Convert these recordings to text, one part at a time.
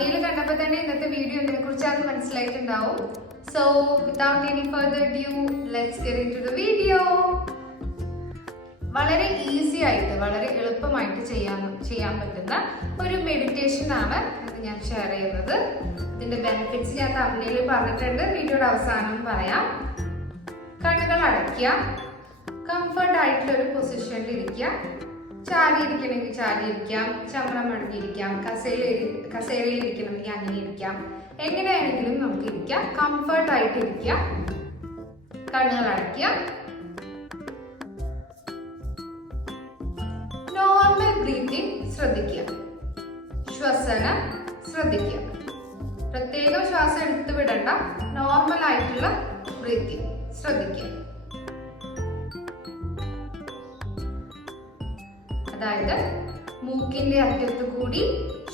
തമ്മിൽ കണ്ടപ്പോൾ തന്നെ ഇന്നത്തെ വീഡിയോ ഇതിനെക്കുറിച്ചാണ് മനസ്സിലായിട്ടുണ്ടാവും. So without any further due let's get into the video. വളരെ ഈസി ആയിട്ട് വളരെ എളുപ്പമായിട്ട് ചെയ്യാൻ പറ്റുന്ന ഒരു മെഡിറ്റേഷൻ ആണ് ഇത് ഞാൻ ഷെയർ ചെയ്യുന്നത്. ഇതിന്റെ ബെനിഫിറ്റ്സ് ഞാൻ തമ്മിൽ പറഞ്ഞിട്ടുണ്ട്, വീഡിയോയുടെ അവസാനം പറയാം. കണ്ണുകൾ അടയ്ക്കുക, കംഫർട്ട് ആയിട്ടുള്ള ഒരു പൊസിഷനിൽ ഇരിക്കുക. ചാരി ഇരിക്കണമെങ്കിൽ ചാരി ഇരിക്കാം, ചമ്രം മടങ്ങിയിരിക്കാം, കസേരയിൽ ഇരിക്കണമെങ്കിൽ അങ്ങനെ ഇരിക്കാം. എങ്ങനെയാണെങ്കിലും നമുക്ക് ഇരിക്കാം. കംഫർട്ട് ആയിട്ട് ഇരിക്കുക, കണ്ണുകൾ അടയ്ക്കുക. നോർമൽ ബ്രീത്തിങ് ശ്രദ്ധിക്കുക, ശ്വസനം ശ്രദ്ധിക്കുക. പ്രത്യേകം ശ്വാസം എടുത്തു വിടണ്ട, നോർമൽ ആയിട്ടുള്ള ബ്രീത്തിങ് ശ്രദ്ധിക്കുക. അതായത് മൂക്കിന്റെ അറ്റത്തു കൂടി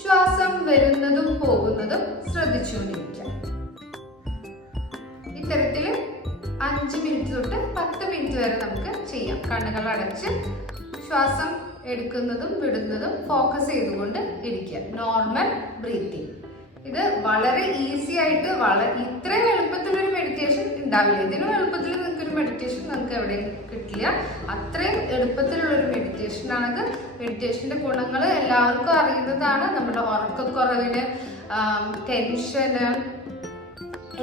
ശ്വാസം വരുന്നതും പോകുന്നതും ശ്രദ്ധിച്ചുകൊണ്ടിരിക്കുക. ഇത്തരത്തിൽ 5 മിനിറ്റ് തൊട്ട് 10 മിനിറ്റ് വരെ നമുക്ക് ചെയ്യാം. കണ്ണുകൾ അടച്ച് ശ്വാസം എടുക്കുന്നതും വിടുന്നതും ഫോക്കസ് ചെയ്തുകൊണ്ട് ഇരിക്കുക. Normal breathing. ഇത് വളരെ ഈസി ആയിട്ട് ഇത്രയും എളുപ്പത്തിലൊരു മെഡിറ്റേഷൻ ഉണ്ടാവില്ല. ഇതിനും എളുപ്പത്തിൽ നിങ്ങൾക്കൊരു മെഡിറ്റേഷൻ നമുക്ക് എവിടെയും കിട്ടില്ല. അത്രയും എളുപ്പത്തിലുള്ളൊരു മെഡിറ്റേഷൻ ആണത്. മെഡിറ്റേഷന്റെ ഗുണങ്ങൾ എല്ലാവർക്കും അറിയുന്നതാണ്. നമ്മുടെ ഉറക്കക്കുറവിന്, ടെൻഷന്,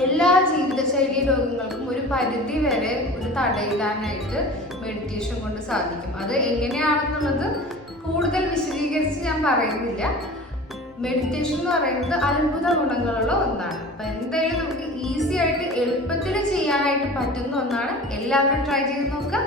എല്ലാ ജീവിതശൈലി രോഗങ്ങൾക്കും ഒരു പരിധി വരെ തടയിടാനായിട്ട് മെഡിറ്റേഷൻ കൊണ്ട് സാധിക്കും. അത് എങ്ങനെയാണെന്നുള്ളത് കൂടുതൽ വിശദീകരിച്ച് ഞാൻ പറയുന്നില്ല. മെഡിറ്റേഷൻ എന്ന് പറയുന്നത് അത്ഭുത ഗുണങ്ങളുള്ള ഒന്നാണ്. അപ്പൊ എന്തായാലും നമുക്ക് ഈസി ആയിട്ട് എളുപ്പത്തിൽ ചെയ്യാനായിട്ട് പറ്റുന്ന ഒന്നാണ്. എല്ലാവരും ട്രൈ ചെയ്ത് നോക്കുക.